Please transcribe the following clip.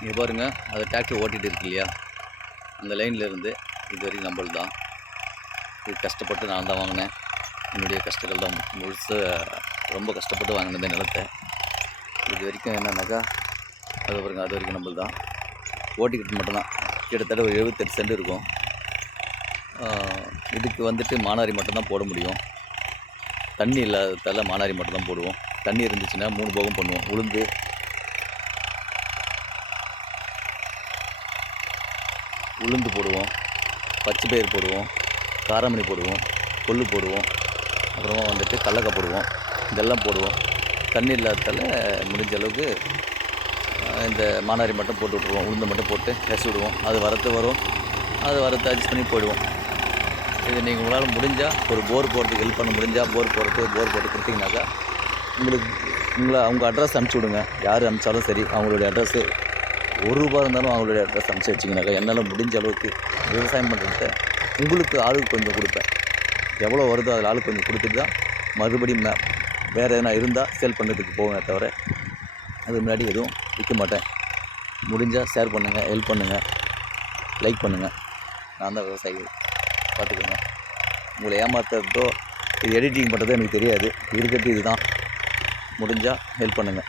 இங்கே பாருங்கள், அது டிராக்டர் ஓட்டிகிட்டு இருக்கு இல்லையா, அந்த லைனில் இருந்து இது வரைக்கும் நம்மளது தான். இது கஷ்டப்பட்டு நான் தான் வாங்கினேன். என்னுடைய கஷ்டங்கள் தான் முழுசாக ரொம்ப கஷ்டப்பட்டு வாங்கினேன் இந்த நிலத்தை. இது வரைக்கும் என்னன்னாக்கா அது பாருங்கள், அது வரைக்கும் நம்மளது தான். ஓட்டிக்கிட்டு மட்டும்தான் கிட்டத்தட்ட ஒரு 78 சென்ட் இருக்கும். இதுக்கு வந்துட்டு மானாரி மட்டும்தான் போட முடியும். தண்ணி இல்லாததால் மானாரி மட்டும்தான் போடுவோம். தண்ணி இருந்துச்சுன்னா 3 போகம் பண்ணுவோம். உளுந்து போடுவோம், பச்சை பயிர் போடுவோம், காராமணி போடுவோம், கொள்ளு போடுவோம், அப்புறமா வந்துட்டு கடலக்காய் போடுவோம். இதெல்லாம் போடுவோம். தண்ணி இல்லாததால் முடிஞ்ச அளவுக்கு இந்த மானாரி மட்டும் போட்டு விட்ருவோம். உளுந்து மட்டும் போட்டு கசி விடுவோம். அது வரும், அது அட்ஜஸ்ட் பண்ணி போயிடுவோம். இது நீங்கள் உங்களால் முடிஞ்சால் ஒரு போர் போடுறதுக்கு ஹெல்ப் பண்ண முடிஞ்சால் போர் போட்டு கொடுத்தீங்கன்னாக்கா அவங்க அட்ரஸ் அனுப்பிச்சி விடுங்க. யார் அனுப்பிச்சாலும் சரி, அவங்களுடைய அட்ரஸ்ஸு ₹1 இருந்தாலும் அவங்களுடைய அட்ரஸ் அனுப்பிச்சி வச்சிங்கனாக்கா என்னால் முடிஞ்ச அளவுக்கு விவசாயம் பண்ணுறத உங்களுக்கு ஆளுக்கு கொஞ்சம் கொடுப்பேன். எவ்வளோ வருதோ அதில் ஆளுக்கு கொஞ்சம் கொடுத்துட்டு தான் மறுபடியும் வேறு எதனா இருந்தால் சேல் பண்ணுறதுக்கு போவேன் தவிர அதுக்கு முன்னாடி எதுவும் விற்க மாட்டேன். முடிஞ்சால் ஷேர் பண்ணுங்கள், ஹெல்ப் பண்ணுங்கள், லைக் பண்ணுங்கள். நான் தான் விவசாயி, பார்த்துக்கோங்க. உங்களை ஏமாத்துறதோ இது எடிட்டிங் பண்ணுறதோ எனக்கு தெரியாது. இருக்கிறது இதுதான். முடிஞ்சால் ஹெல்ப் பண்ணுங்கள்.